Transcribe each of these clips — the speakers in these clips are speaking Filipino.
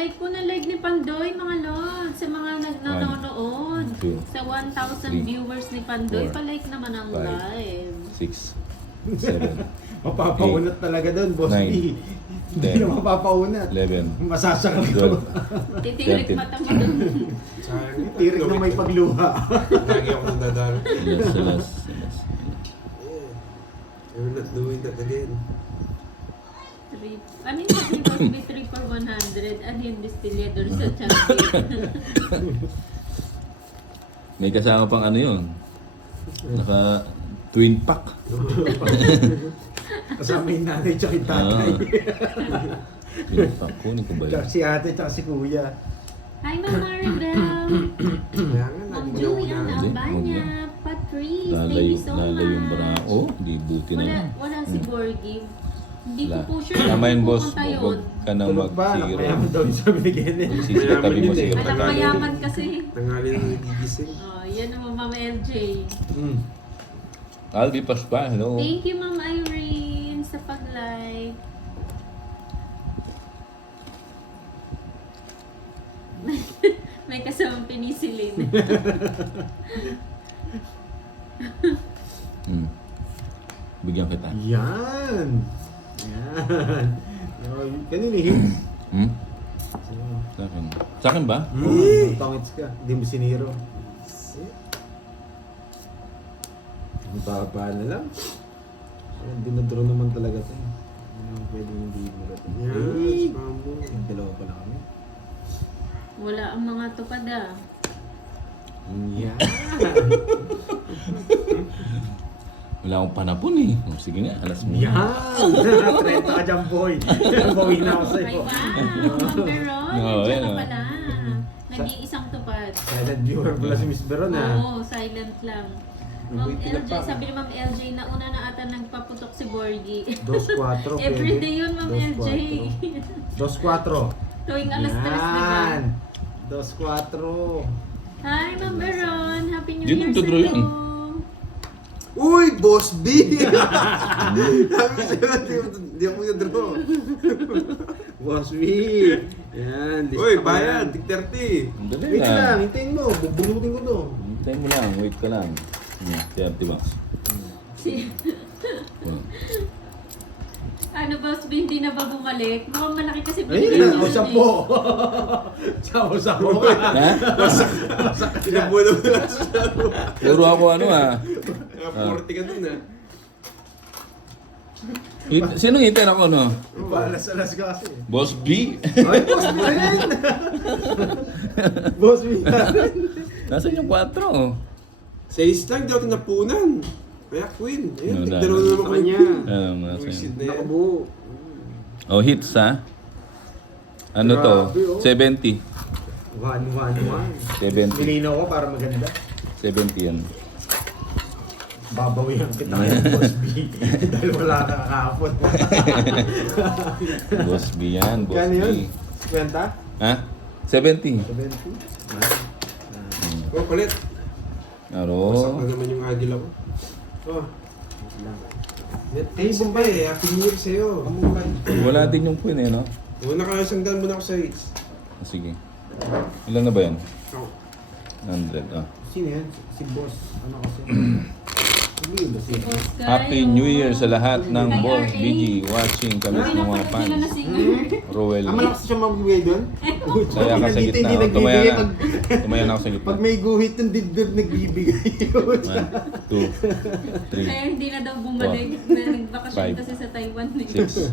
Like ko na like ni Pandoy, mga lord, sa mga nanonood. 2, Sa 1,000 3, viewers ni Pandoy, 4, palike naman ang 5, live. 6, 7, Mapapaunat talaga doon, Boss B. 9, Hindi na mapapaunat. 11, Masasakal ko. 12, Titirik 13. mata mo dun. Sayang. Tirik na may pagluha. Lagi ako nadadalo. Last. I will not doing that again. Ano yung sabi ko? 3 for 100. Ano yung distillador sa champion? May kasama pang ano yun. Naka twin pack. Kasama yung nanay tsaka yung tatay. Twin pack. Kunin ko ba yun? Tsaka si ate tsaka si kuya. Hi, Ma'am Maribel! Kaya nga, Ma'am lagi Julian na Albania! Patrice, thank you so Lalayo yung much! bra. Oh, di buti na lang. Wala si Borgie. Hindi ko Wala. po sure Tama yun, kung boss. pupunta yun. Huwag ka na Tulog ba? mag-zero. Nakayaman daw yung sabi ni Kenneth. Sisitabi mo Mayaman zero. yun eh. Anak mayaman kasi. Tangali na nagigising. Oh, yan naman, Ma'am LJ. Albi Paspa, hello. Thank you, Ma'am Irene, sa pag-like. May kasamang pinisilin. Bigyan kita. Yan! Yan! Kanina hits. Sa akin. Sa akin ba? Tangits ka. Hindi mo siniro. Ang baba na lang. Dinadraw naman talaga ito. Hindi naman pwedeng hindi mo ito. Yan, spam mo. Yung dalawa pa na kami. Wala ang mga tupad ah. Yan! Wala akong panapon eh. Oh, sige nga, alas mo. Yan! 30 ka dyan, boy. Bawi na ako Ay, sa'yo. wow! Ma'am Peron, Oo, nandiyan yan, ka oh. pala. Nag-iisang tupad. Silent viewer pala si Miss Veron ha. Oo, silent lang. Ma'am Nabuti na LJ, pa. sabi ni Ma'am LJ, nauna na ata nagpaputok si Borgie. 2-4 Everyday yun, Ma'am LJ. 2-4. Tuwing alas 3, di ba? Yan! 2-4. Hi, Ma'am Veron. Happy New Yun Year ang tudraw sa'yo. yun. Uy, Boss B! Sabi sa'yo, di ako yung draw. Boss B! Yan, lista Uy, ko bayan, yan. tig 30. Dali Wait lang, lang. hintayin mo. Bubunutin ko to. Hintayin mo lang, wait ka lang. 30 bucks. Si, Oh. ano ba, hindi na ba bumalik? Mukhang malaki kasi Ayun binigay na, niyo o yun sampo. Sampo ka. Ha? Sinabuno mo lang siya. Puro ako ano ah. Mga 40 ka dun ah. Sinong hintayin ako no? Paalas-alas ka kasi. Boss B? Ay, Boss B rin! Boss B rin. Nasaan yung 4? Sa islang, di ako tinapunan. Kaya Queen. Ayun, Wala. tigdaro na naman Sa ko kanya. Bullshit na yan. Nakabuo. Oh, hits ha? Ano to? Grabe, oh. 70. 1-1-1. 70. Milinaw ko para maganda. 70 yan. Babawihan kita ngayon, Boss B. Dahil wala ka kahapon. Boss B yan, Boss Kano B. yun? 50? Ha? 70. 70? Oh, palit. Pasak Aro. na naman yung agil ako. Oh, Hey, hey, Bombay, Happy New Year sa'yo. Wala din yung queen eh, no? Una ka, isang daan muna ako sa hits. Ah, sige. Ilan na ba yan? Oh. 100. Ah. Sino yan? Si Boss. Ano kasi? Hindi ba si Boss Guy, Happy New Year sa lahat ng Kay Boss RA. BG watching kami Hindi ng na mga pala na fans. singer. Rowell. Ah, malakas siya magbibigay doon? Kaya ka sa Nandito gitna. hindi Oh, tumaya nagbibigay na. pag- Tumaya na ako sa gitna. Pag may guhit ng dibdib, nagbibigay yun. 1, 2, 3, Kaya hindi na daw bumalik. Na nagbakasyon Five. kasi sa Taiwan. 6,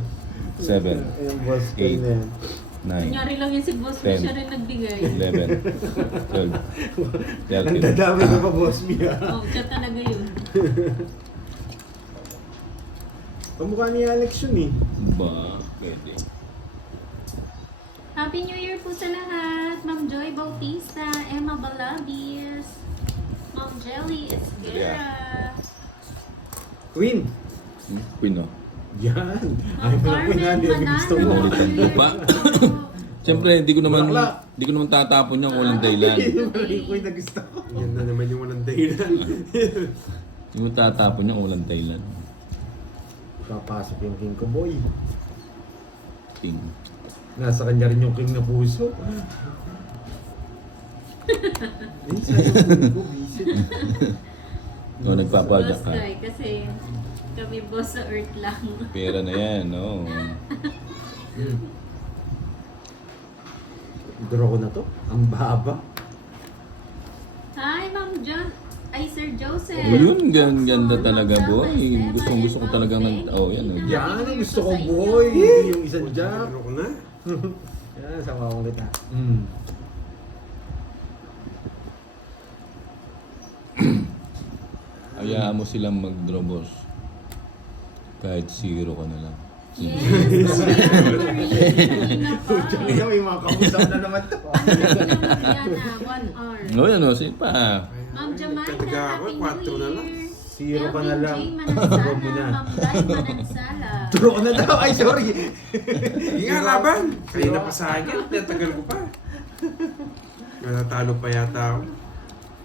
7, Ayun, Boss. Eight. Kaya na yan. 9, Kunyari lang yun si Boss, 10. siya rin nagbigay. 11, 12, 13. Nandadami ka pa, Boss Mia. Oh, siya talaga yun. Kamukha ni Alex yun eh. Ba, pwede. Happy New Year po sa lahat. Ma'am Joy Bautista, Emma Balabis, Ma'am Jelly Esguera, Queen. Queen, no? Yan. Ma'am Ay, pala Carmen Queen, hindi gusto mo. Manalo. Pinalitan ko pa. Siyempre, hindi ko naman tatapon yan kung walang dahilan. Yun pala yung Queen na gusto ko. Yan na naman yung walang dahilan. Hindi ko tatapon yan kung walang dahilan. Papasok yung King ko, boy. King. Nasa kanya rin yung king na puso. Minsan yung ko, visit. No, nagpapadya Boss ka. Guy, kasi kami boss sa earth lang. Pera na yan, no? Draw ko na to. Ang baba. Hi, Ma'am John. Ay, Sir Joseph. Oh, yun, ganda Also, talaga, Ma'am boy. Selma, Gusto ko and talagang Ma'am oh, yan. Becky. Yan, Happy New gusto ko Year sa inyo. boy. Hindi yung isang jack. Ano ko na? Yan, sama ko kita. Hayaan mo silang mag-draw, boss. Kahit zero ka na lang. Yes, Maria. Ikaw, may mga kausap na naman to. Diana, 1 hour. No, yan, no. Sige pa. Ma'am Jamaica, Nagtaga ako, Happy 4 New na lang. Year. Zero ka na lang. Elvin J. Manansala, Huwag mo na. Ma'am Dai Manansala. Draw ko na daw. Ay, sorry. Hindi nga laban. Kayo na pa sa akin. Tagal ko pa. Natalo pa yata ako.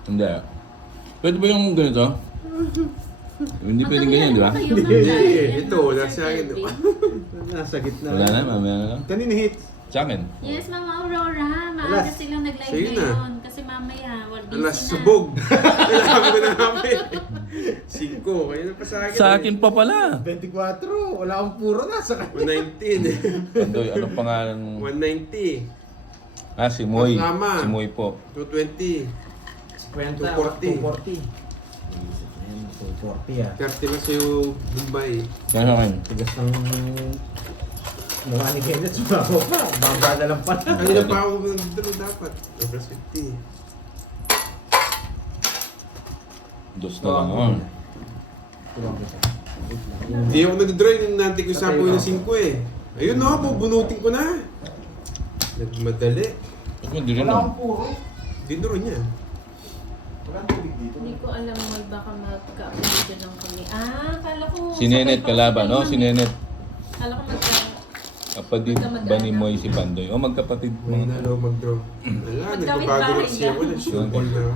Hindi. Pwede ba yung ganito? Hindi pwedeng ganyan, di ba? Ito, nasa akin. Nasa gitna. Wala na, mamaya na lang. Kanina hit. Sa akin. Yes, Ma'am Aurora. Maaga Alas. silang nag-live Sige na. ngayon. Kasi mamaya, busy Alas na. subog. Kailangan ko na namin. 5. Kayo na pa sa akin. Sa akin pa pala. 24. Wala akong puro na. Sa kanya. 119. Pandoy, anong pangalan? 190. Ah, si Moy. Tama. Si Moy po. 220. 240. 240 ah. 30 na sa'yo Bombay. Yan sa akin. Tigas ng mukha ni Kenneth. Sumaho pa. Baba na lang pala. Kanina pa ako nandito dapat. Plus 50. Dos na lang ako. Tuwang kita. Hindi ako nag-draw yung nanti ko sa apoy na 5 eh. Ayun no, bubunutin ko na. Nagmadali. Ba't mo hindi rin Wala no? akong puro. Dinuro niya. Wala tubig dito. Hindi ko alam mo, baka magka-update lang kami. Ah, kala ko... Si Nenet kalaban, no? Si Nenet. Kala ko magka... Kapatid ba ni Moy si Pandoy? O magkapatid May mga nalo mag-draw. Wala, Magkawit nagbabago bahay lang siya ako. lang. Nag-shootball na ako.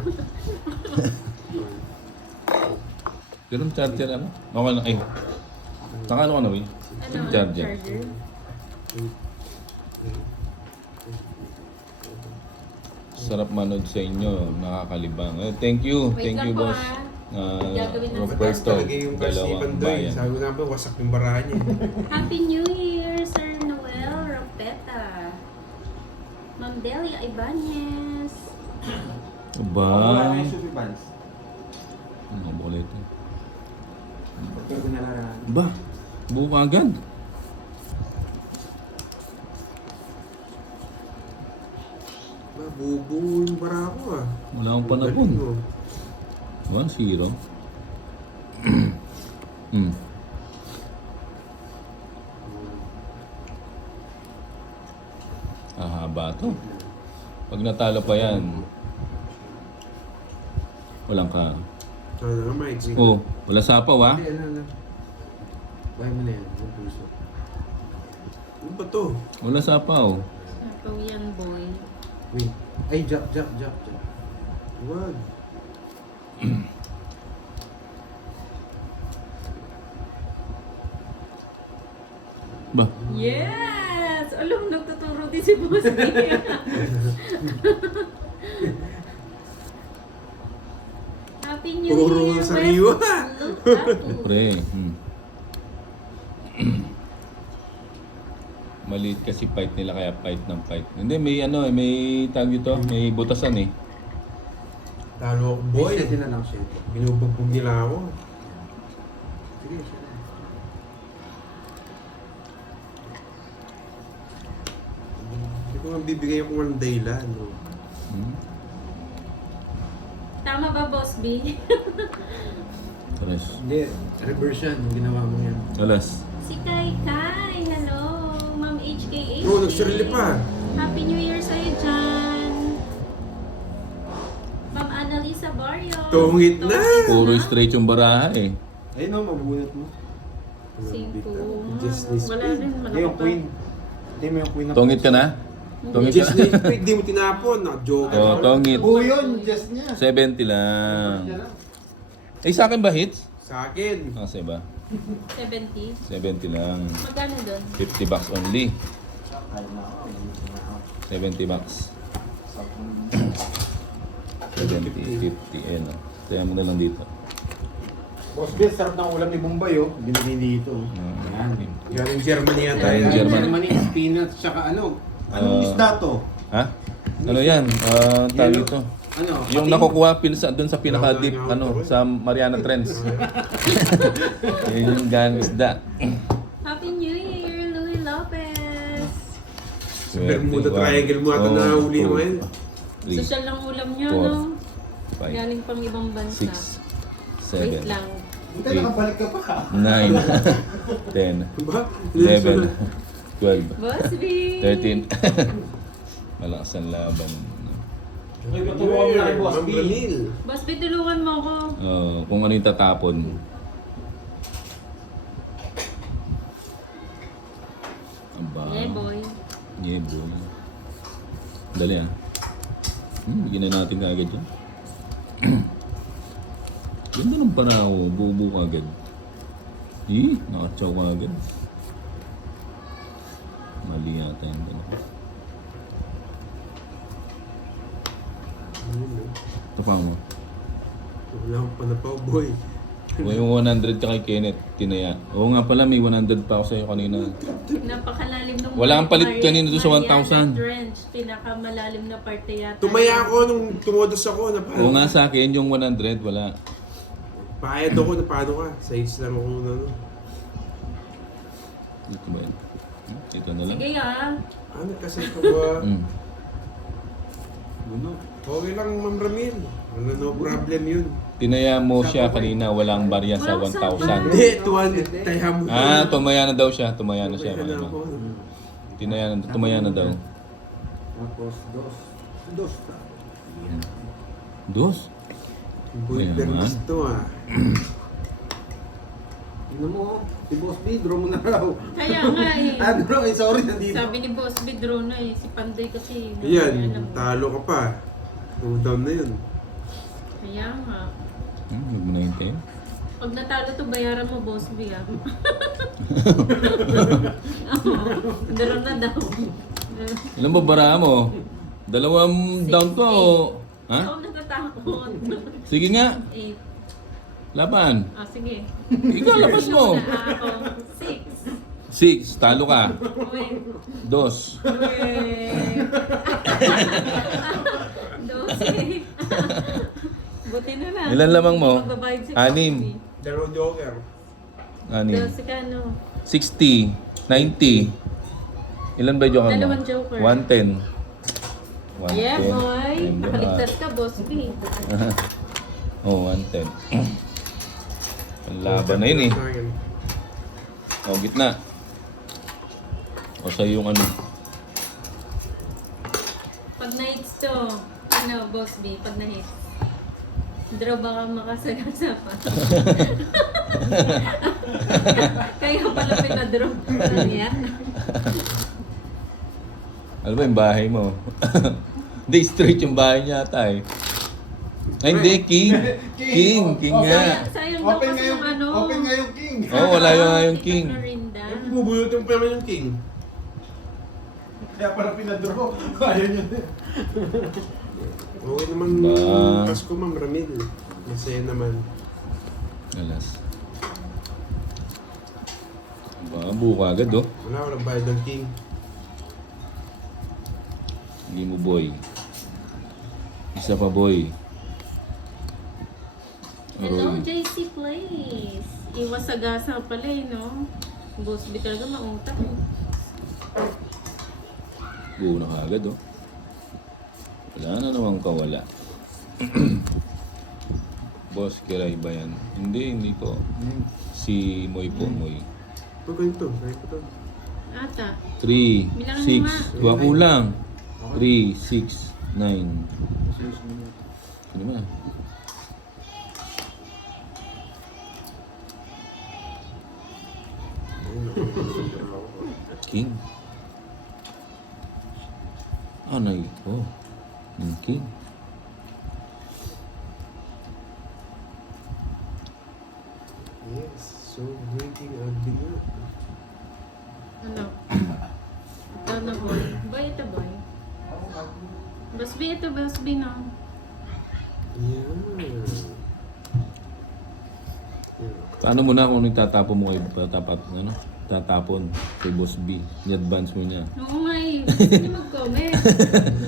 Pero ang charger ano? Okay lang. Ay. Nakano ka na, Will? Ano? Charger. Sarap manood sa inyo. Nakakalibang. Eh, thank you. Wait Thank lang you, po, boss. Gagawin na. Mataas Roberto. talaga yung verse ni Dalawang Pandoy. bayan. Sabi ko na ba, wasak yung barahan niya. Happy New Year, Sir Noel Ropeta. Ma'am Delia Ibanez. Ba? Wala na yung super bands. Ano boleto? Pagka ko nalaraan. Ba? Buo ka agad. Bubuo yung bara ko ah. Wala akong panahon. Galing, oh. 1-0. Hmm. Haba to. Pag natalo pa yan, walang ka. Ano nga, Mike? Oh, wala sapaw ha? Hindi, ano. Bahay mo na yan. Yung puso. Ano ba to? Wala sapaw. Sapaw yan, boy. Wait. Ay, jump. Wag. Ba? Yes! Alam, nagtuturo din si Boss B. Happy New Puro Year, sariwa. West Lutapo. Pre. Maliit kasi fight nila kaya fight ng fight. Hindi, may ano eh, may tag dito, may butasan eh. Talo ako, Boy. boy. Set na lang siya. Binubugbog nila ako. Sige, siya na. Hindi ko nga bibigay ako ng daylan. No? Hmm? Tama ba, Boss B? Tres. Hindi, reverse yan. Yung ginawa mo yan. Alas. Si Kai Kai, hello. Ma'am HKA. Oo, nagsirili pa. Happy New Year sa'yo dyan. Ma'am Annalisa Barrio. Tungit na. Puro straight yung baraha eh. Ayun o, mabunot mo. Cinco. Disney Wala Spring. rin, Hindi malaki yung pa. queen. Hindi mo yung queen na Tongit ka na? Tongit ka Disney Spring, di mo tinapon. Joke. Oh, tongit. Oo yun, just niya. 70 lang. Eh, sa akin ba hits? Sa akin. Kasi ba? 70. 70 lang. Magkano doon? 50 bucks only. Kakain na ako. Gusto na ako. 70 bucks. 70, 50, ayun o. Kaya mo na lang dito. Boss Bill, sarap ng ulam ni Bombay, oh. Binigay dito. Yan. Galing Germany yata. Galing yan. Germany. Peanuts, tsaka ano? Anong Ah. isda to? Ha? Ano yan? Tawag Yellow. ito. Ano? Yung pating? nakukuha doon sa pinaka-deep, ano, sa Mariana Trench. Yun yung gang isda. Happy New Year, Louie Lopez! Bermuda Triangle mo ata nahuli mo yan. Social lang ulam nyo, Four. no? 5, Galing pang ibang bansa. 6, Wait 7, lang. Buta nakabalik ka pa. 9, 10, Ba? 11, 12, Boss B! 13. Malakas ang laban. Okay, matuwa mo na kay Boss Ma'am B. Ramil. Boss B, tulungan mo ako. Kung ano yung tatapon. Aba. Yeah, boy. Yeah, boy. Dali ah. Bigyan na natin kaagad yun. Ganda ng panao, buo-buo kaagad. Nakatsaw kaagad. Mali yata yung gano'n. Ito pa mo. Wala akong panapaw, boy. O yung 100 ka kay Kenneth, tinaya. Oo nga pala, may 100 pa ako sa'yo kanina. Napakalalim ng Wala kang palit kanina doon sa 1,000. Trench, pinakamalalim na parte yata. Tumaya ako nung tumodos ako. Oo nga sa akin, yung 100, wala. Pahayad ako na paano ka. Size lang ako na ano. Dito ba yun? Ito na lang. Sige ah. Ano kasi ito ba? Ano? Okay lang, Ma'am Ramil. Wala, no problem yun. Tinaya mo siya kanina, walang barya sa Walang sabay. 1,000. Hindi, 200. Taya mo. Tumaya na daw siya. Tumaya na siya. Tumaya na kanina. ako. Tumaya na daw. Tapos, dos. Dos? Boy, Ayan, pero man. gusto ah. Tignan mo, oh. Si Boss B, draw mo na raw. Kaya nga eh. Draw, sorry, nandito. Sabi ni Boss B, draw na eh. Si Pandoy kasi. Yan, alam mo. talo ka pa. 2 down na yun. Kaya nga. Huwag mo na hintayin. Pag natalo to, bayaran mo, Boss B ah. Draw na daw. Ilan ba bara mo? Dalawang down to o? Ha? Ako natatakot. Sige nga. 8. Laban. Sige. Ikaw, labas mo. Sino na ako? 6. 6. Talo ka. Wait. 2. Wait. 12. Buti na lang. Ilan lamang mo? Magbabayad si 6. Dalawang joker. 12 ka, no? 60. 90. Ilan ba yung joker mo? Dalawang joker. 110. 110. Yeah, boy. Ayun ba? Nakaligtas ka, Boss B. Oh, 110. Ang laban na yun eh. Sa akin. O, gitna. O, sa'yo yung ano. Pag na-hits to, ano, Boss B, pag na-hits, draw baka makasagasa pa. Kaya pala pinadraw. Ano yan? Ano ba yung bahay mo? Hindi, straight yung bahay niya ata eh. Ay, hindi, king. King nga. Sayang daw kasi yung ano. Open nga yung king. Oo, wala yung king. Marinda. Bubunutin pa naman yung king. Kaya pala pinadraw. Ayaw niya. Okay naman Ba? Pasko, Ma'am Ramil. Masaya naman. Alas. Ba, buka agad oh. Walang bayad ng king. Hindi mo boy. Isa pa boy. Hello, Aroy. JC Place. Iwas sa gasa pala eh, no? Boss B talaga mautak eh. Buo na kaagad oh. Wala na namang kawala. Boss, kiray ba yan? Hindi po. Si Moy po, Moy. Pag ganito, kaya ko to. Ata. 3, Bilangan 6. Dua kulang. 3, 6, 9. Sino ba? King. Anay ko. Yung king. Yes, so breaking ugly nga. Ano? Ito? na boy. Boy, ito boy. Boss B, ito Boss B na. Yan. Paano mo na kung itatapon mo kayo tatapon kay Boss B? Ni-advance mo niya. Oo nga eh. Gusto niyo mag-comment.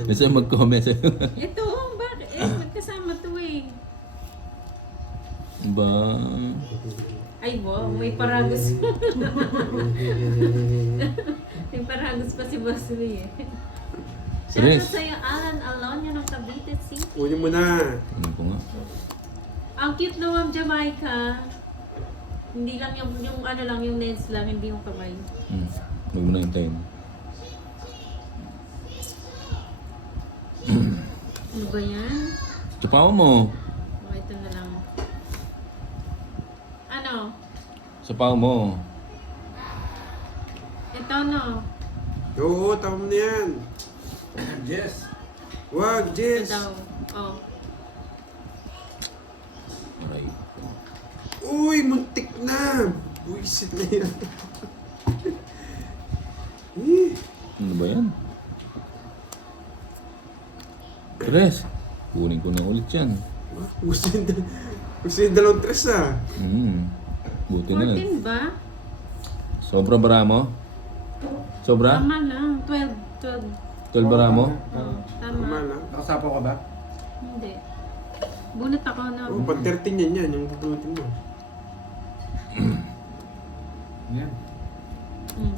Gusto niya mag-comment sa'yo. Ito, bakit? Magkasama to eh. Ba? Ay, wow, may paragos. May paragos pa si Boss B eh. Tres. Shoutout sa'yo, Alan Alonia ng Cavite City. Kunin mo na. Ano ko nga? Ang cute na Ma'am Jamaica. Hindi lang yung ano lang, yung nails lang, hindi yung kamay. Huwag mo na hintayin. Ano ba yan? Sapaw mo. Oh, ito na lang. Ano? Sapaw mo. Ito no? Oo, tama mo na yan. Yes. Wag, Ito Jess. daw. Oh. Aray. Uy, muntik na. Buisit na yan. Ano ba yan? Tres. Kunin ko na ulit yan. Gusto yung dalawang tres ah. Buti na. 14 ba? Sobra bara mo? Sobra? Tama lang. 12. 12 bara mo? Oh, Tama tama. lang. Nakasapaw ka ba? Hindi. Bunot ako na. Oh, pag 13 yan, yung bubunutin mo. Yan. Mm.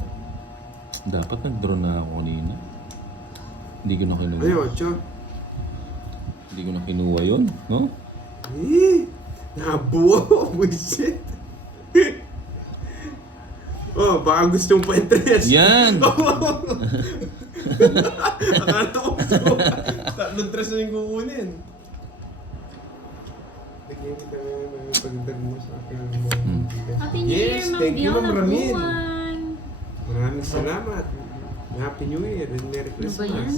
Dapat nag-draw na ako kanina. Hindi ko na kinuha. Ay, 8. Hindi ko na kinuha yun, no? Nabuo. Buisit. Oh, baka gusto mong pa-interest. Yan! Akala ko gusto mo. Tatlong tres na yung kukunin. Lagyan kita ng pagdag mo sa akin. Happy New Yes, Year, Ma'am thank you, Dion Ma'am Ramin. Buwan. Maraming salamat. Happy New Year and Merry Ano ba Christmas. yan?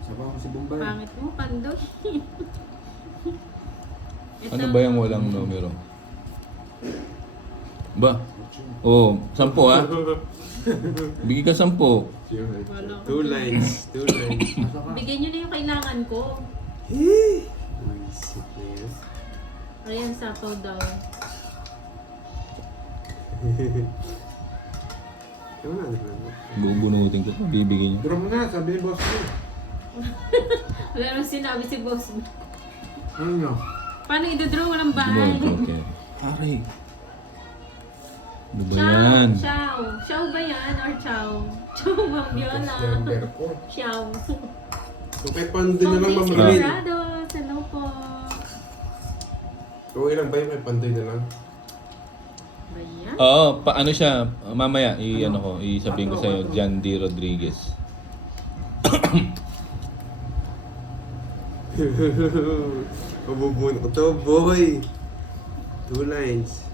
Sapaw ko si Bombay. Pangit mo, pandoy. Ano ba yung walang numero? Ba? Oh, 10 ah. Bigay ka 10. Wala ko. 2 lines. 2 lines. Bigyan nyo na yung kailangan ko. Buisit na yan. Ayan, sapaw daw. Wala naman. Bubunutin ko. Bibigay niyo. Draw mo na, sabi ni boss mo. Wala nang sinabi si boss. Ano nyo? Paano i-draw? Walang bahay. Okay. Pare. Ano ba Chow! yan? Chow! Chow ba yan? Or chow? Chow, Ma'am Viola. Chow. So, kay Pandoy na lang, Ma'am Sophie Ramin. Sigurados. Hello po. Okay lang ba yung kay Pandoy na lang? Ba yan? Oo, paano siya? Mamaya, i-ano ko, i-sabihin ko sa'yo, John D. Rodriguez. Mabubun ko to, boy. 2 lines.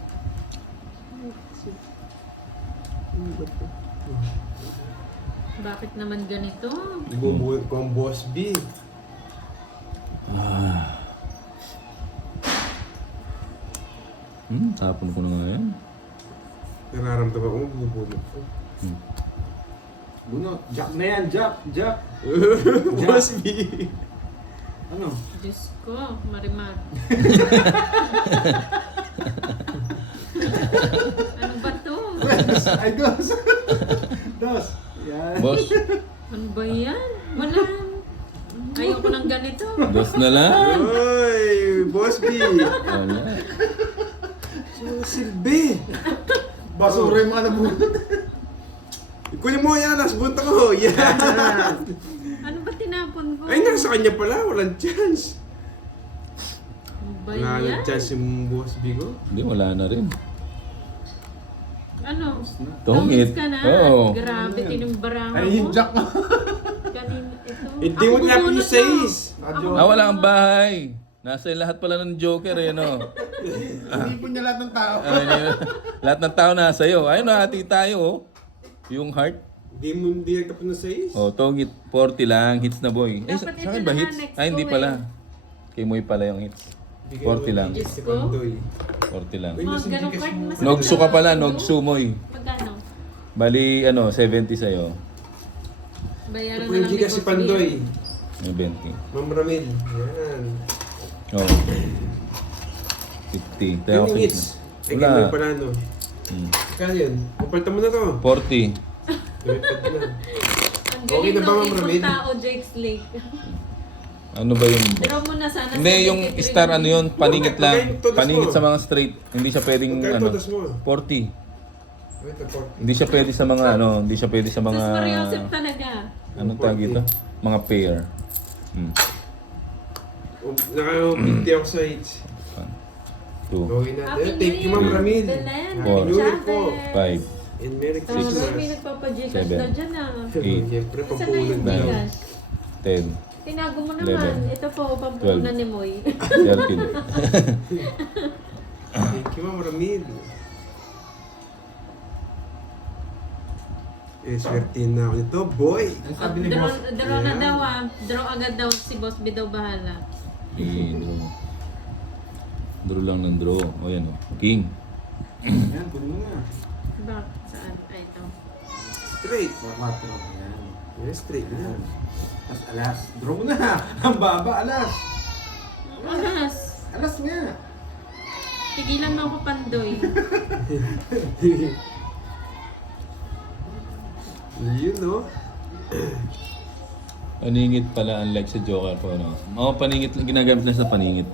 Bakit naman ganito? Bubun ko ang Boss B. Tapon ko na nga yan. Nararamdaman ko, bubunot ko. Bunot. Jack na yan, Jack. Jack. Boss B. Ano? Diyos ko, Marimar. Ano ba to? Ay, dos. Dos. Yan. Boss, Ano ba yan? Wala. Ayoko ng ganito. boss na lang. Oy, Boss B. Wala. Silbi. Basura yung mga nabunot. Kunin mo yan, last bunta ko. Yan. Ano ba tinapon ko? Ay, nasa kanya pala. Walang chance. Ano ba Wala yan? nang chance yung Boss B ko. Hindi, wala na rin. Ano? Tongit. Ka na? Oo. Grabe, tinumbara mo. Ay, yung Jack mo. Kanina, ito. Hindi Ako mo tinapin bubunot yung sais. Ako Wala kang bahay. Nasa lahat pala ng Joker eh, no? Inipon niya lahat ng tao. Lahat ng tao nasa iyo. Ayun, hati tayo, oh. Yung heart. Hindi nagtapon ng sais. Oh, tongit 40 lang, hits na boy. Eh, sa Dapat akin ito ba na hits? next Ay, hindi ko pala. Kay Moy pala yung hits. 40 lang. Diyos Si ko. Pandoy. 40 lang. Uy, Oh, nasa ganun Gcash card mo. masarap Nogsu ka na pala, ulo. Nogsu Moy. Magkano? Bali, 70 sa'yo. Bayaran Ito na yung lang ni Gcash si Boss Pandoy. May 20. Ma'am Ramil. Yan. Oh. 50. Tayo Yung ako hits. Ay, Wala. may pala no. Hmm. Kaya yun. Kupalta mo na to. 40. Lumipad na. Ang Okay galing na ba, ng Ma'am ibang Ramil? tao, Jake's Lake. Ano ba yun? Draw mo na sana. Hindi, yung 73 star ano yun, paningit Magkano lang. yung todas Paningit mo? sa mga straight. Hindi siya pwedeng Magkano ano. todas mo? 40. Wait, ito, 40. Hindi siya pwede sa mga ano, hindi siya pwede sa mga Sus Mariosep talaga. ano tawag ito? Mga pair. Hmm. Naka-50 ako sa hits. 2, Gawin natin. Happy Thank you, New Ma'am Year, Ramil. Belen, Four. Happy New Year po. Chavez. 5, And Merry Talaga Christmas. may nagpapa-Gcash Seven. na dyan ah. Eight. Siyempre, Saan na pampunan yung na. Nine. Gcash? 10, Tinago mo 11, naman. Ito po, pampunan ni Moy. 13. Thank you, Ma'am Ramil. Swertin na ako nito, boy. Ang sabi ni Draw, boss. draw na Yan. daw ah. Draw agad daw si Boss B daw bahala. Draw. Draw lang ng draw. O yan o. King. Yan, kunin mo na. Back, saan? Ay, ito. Straight. 4. Yan. Yes, straight na. Yan. Tapos alas. Draw mo na. Ang baba, alas. Alas! Alas nga. Tigilan mo ako, Pandoy. Yun, no? Paningit pala unlike sa Joker po. No? Mga paningit lang. Ginagamit lang sa paningit.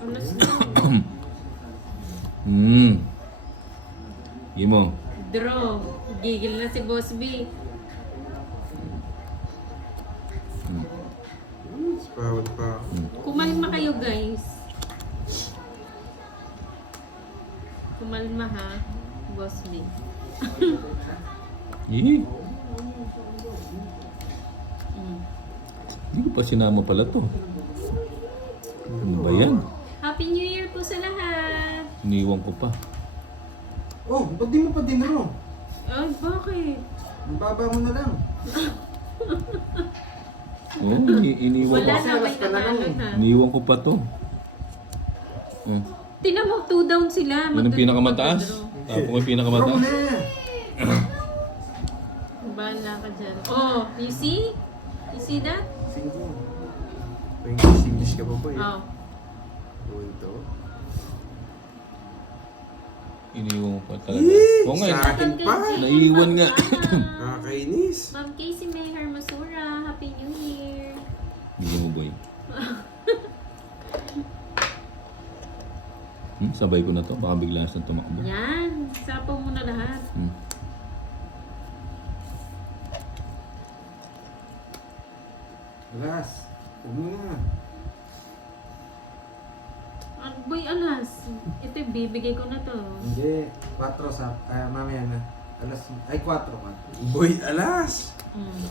Alas na. Gimo. Draw. Gigil na si Boss B. Bawal pa. Kumalma kayo, guys. Kumalma ha, Boss B. Yee. Mm. Hindi ko pa sinama pala to. Ano ba yan? Happy New Year po sa lahat! Iniwan ko pa. Oh, ba't di mo pa dinro? Ay, bakit? Ang baba mo na lang. Oo, iniwan Wala ko. na, may nanalo ha. Iniwan ko pa to. Oh. Tingnan mo, 2 down sila. Yun ang pinakamataas. Tapo ko yung Draw mo pinakamataas. na. Bahala ka dyan. Oh, you see? You see that? May English ka pa po, eh. Oh. Gawin to. Iniwan ko pa talaga. Yee! Oo nga. Sa akin pa. Naiiwan nga. Nakakainis. Ma'am Casey May Hermosura, Happy New Year! Hindi mo boy. Sabay ko na to. Baka bigla siyang tumakbo. Yan, sapaw mo na lahat. Alas. Huwag mo na. Boy, alas. Ito, bibigay ko na to. Hindi. 4 sa... mamaya na. Alas. Ay, 4 ka. Boy, alas. Mm.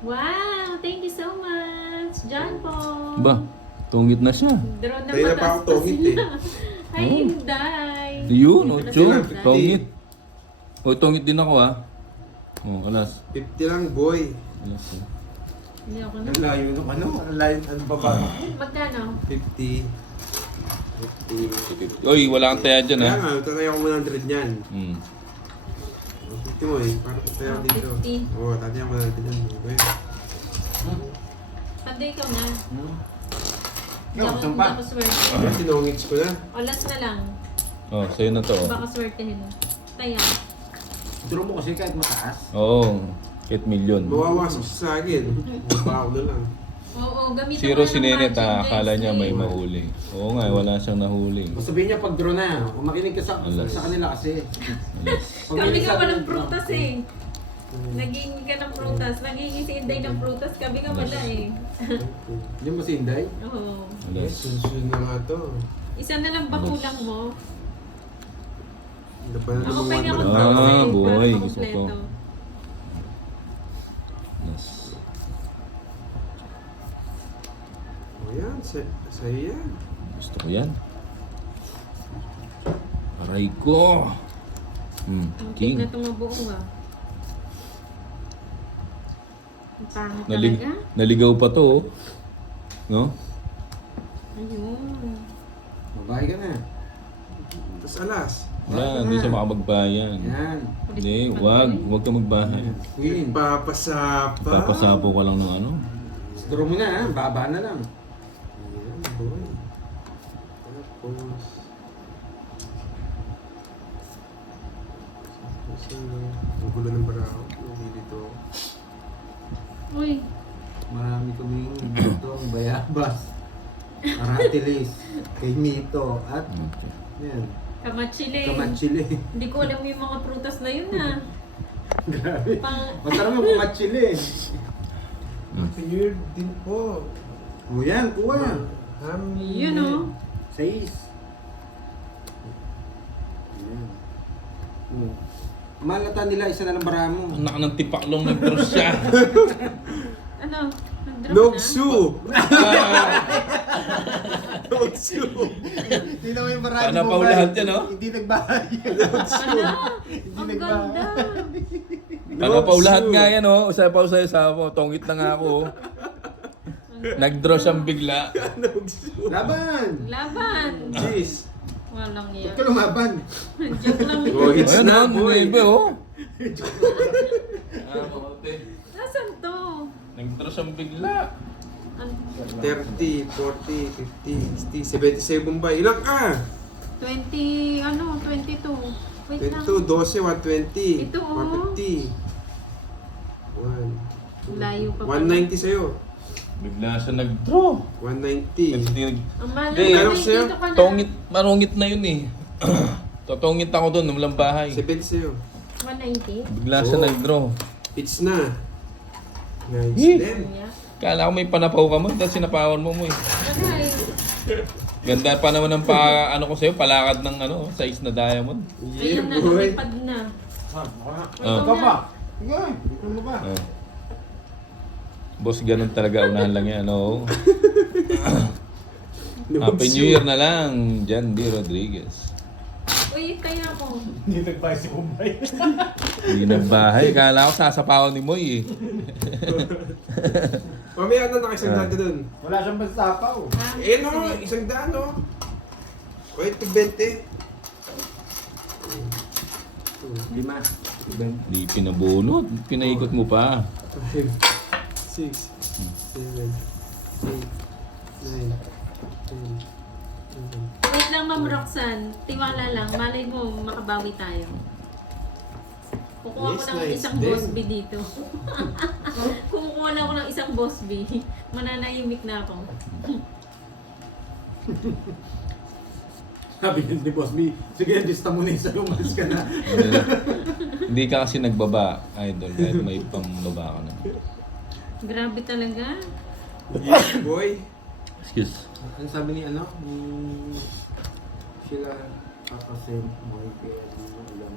Wow! Thank you so much! John Paul! Ba, tungit na siya. Draw na Tayo na pa mataas ako pa tungit, sila. Hi, Hinday! Yun, Dito na 8. sila, Hinday. Tungit. O, tungit din ako ha. O, alas. 50 lang, boy. Alas. Hindi ako na. Ang layo nung ano? Ang layo ang baba. Magkano? 50. 50. Oy, wala kang taya dyan Kaya ha. nga, tatay ako 100 niyan. 50 mo eh. Parang tatay ako dito. 50. Oo, tatay ako 100 niyan. Boy. Panday ikaw na. Hindi No, ako, saan hindi pa? ako swerte. Sinongits ko na. O, last na lang. Oh, sa'yo na to. Baka swertehin. Tayo. Draw mo kasi kahit mataas. Oo. 8 million. Mawawasak siya sa akin. Mukha ako na lang. Oo, gamitin Zero mo si ng Nenet magic, ha. guys, Akala niya may eh. mahuli. Oo nga, wala siyang nahuli. O sabihin niya pag draw na. Kung makinig ka sa kanila kasi. Alas. Kami nga walang prutas eh. Naging ka ng prutas. Naging si Inday ng prutas. Kami nga wala eh. Hindi mo si Inday? Oo. Alas. Sunod na nga to. Isa na lang ba kulang mo? Hindi pa na Ako pa nga lumawan. Ah, mag-double boy, para gusto ko. makompleto. Alas. O yan, sa'yo yan. Gusto ko yan. Aray ko. Ang King. na tumabuo ah. Ang pangit Nalig talaga. naligaw pa to. Oh. No? Ayun. Babae ka na. Tapos alas. Wala, hindi siya makapagbayan. Yan. Hindi, wag ka magbahay. Yan. Queen. Papasapa. Papasapo ka lang ng ano. Draw mo na ha. Baba na lang. Ayan, boy. Tapos... Ang gulo ng barako. Dito. Uy, Marami kaming dito ang bayabas. Aratilis. Kay Mito. At Okay. yan. kamachile. Kamachili. Hindi ko alam yung mga prutas na yun ah. Grabe. Pang, Masarap yung kamachili. Happy New Year din po. O yan, kuha. yun oh. 6. Yan. O. Malata nila, isa na lang bara mo. Anak ng tipaklong nag-cross siya. Ano? Nag-drop Nogsu! Nogsu! Hindi naman yung barangay Paano pa lahat yan, no? Hindi nagbahay. Ano? Ang nagba- ganda. Ano pa lahat nga yan, oh. Usay pa usay sa mo. Tongit na nga ako. oh. Nag-draw siyang bigla. Nogsu! Laban! Laban. Jeez! Walang Ba't yan. ka lumaban? Joke lang. Oh, it's Ayun, na, oh, boy! nuebe, oh. Nasaan to? Nag-draw siyang bigla. An- 30, 40, 50, 60, 77 ba? Ilang ka? 22. Wait lang. 22, 12, 120. Ito, oh. 150. Layo pa 190 sa'yo. Bigla siya nag-draw. 190. Kasi nag... Ang mahal Hindi, na ano sa'yo? dito ka na. Tongit, marungit na yun eh. Totongit ako doon, walang bahay. 70 sa'yo. 190. Bigla siya Oh. nag-draw. It's na. Nice. Eh. Then, Yeah. Kala ko may panapaw ka mo, dahil sinapawan mo eh. Okay. Ganda pa naman ang ano ko sa'yo, palakad ng ano, size na diamond. yeah, Ayun na, boy. lumipad na. Oh. Ikaw pa. Sige, ikaw mo ba? Oh. Boss, ganun talaga, unahan lang yan, oh. Happy New Year na lang, Jan D. Rodriguez. Uy, kaya ako. Hindi nagbahay si Bombay. Hindi nagbahay, kala ko sasapawan ni Moy eh. Mamaya na nakisang dati dun. Wala siyang bansapaw. Eh no, isang daan no. Wait, 20. 5. Hindi pinabunot, pinaikot mo pa. 5, 6, 7, 8, 9, 10, Wait lang, Ma'am Roxanne. Tiwala lang. Malay mo, makabawi tayo. Kukuha Yes, ko ng nice. isang Then- boss B dito. Kumukuha lang ako ng isang boss B. Mananahimik na ako. Sabi ni Boss B, sige, lista mo na isa, umalis ka na. Hindi ka kasi nagbaba, idol, kahit may pambaba ka na. Grabe talaga. Yeah, boy. Excuse. Ano sabi ni ano? Ni sila Papa-Sem, boy, kaya hindi mo alam.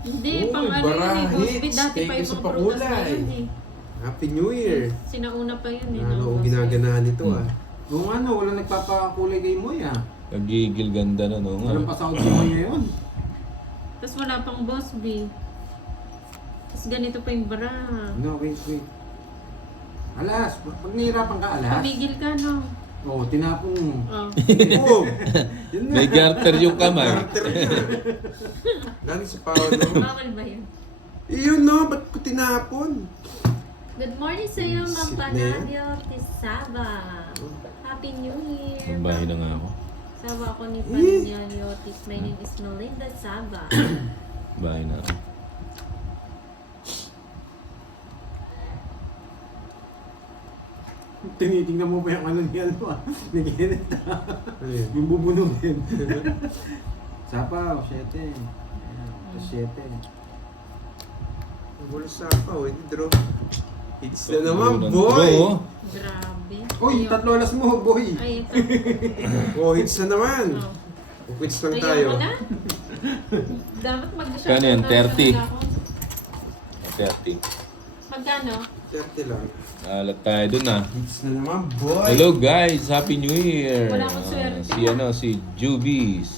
Hindi, Uy, pang ano yun eh. Boss B barahits. dati pa Thank you yung sa mga prutas na pakulay. yun eh. Happy New Year. Sinauna pa yun eh. Lalo ng ko Boss B. ginaganahan nito ah. Kung ano, wala nagpapakulay kay Moy ah. Kagigil ganda na, no? Walang pasahod si Moy ngayon. Tapos wala pang boss B. Tapos ganito pa yung bra. No, wait. Alas, pag nahihirapan ka, alas. Pamigil ka, no? Oo, tinapon mo. Oh. Oh, Yun na. May garter yung kamay. carter na. Lalo sa power no. Bawal ba yun? Iyon no, ba't ko tinapon? Good morning sa iyo, Ma'am Sit na yan. Panadio Tisaba. Happy New Year. Magbahay na nga ako. Sawa ako ni Panadio Tis. My name is Melinda Saba. Bahay na ako. Tinitingnan mo pa yung ano ni ano ah. Ni Kenneth ah. Ano yun? Yung bubunugin. Sapaw, 7. Tapos 7. Wala sa ako, hindi draw. It's na naman, Draw, boy! oh. Grabe. Uy, Ayun. tatlo alas mo, boy. Ay, ito. Oh, hits na naman. Oh. Quits lang Ayaw tayo. mo na? Dapat mag-shop Kano yan? 30? ako. 30. Magkano? 30 lang. Alat tayo dun ah. Hits na naman, boy! Hello guys, Happy New Year! Wala akong swerte. Si ano, si Jubies.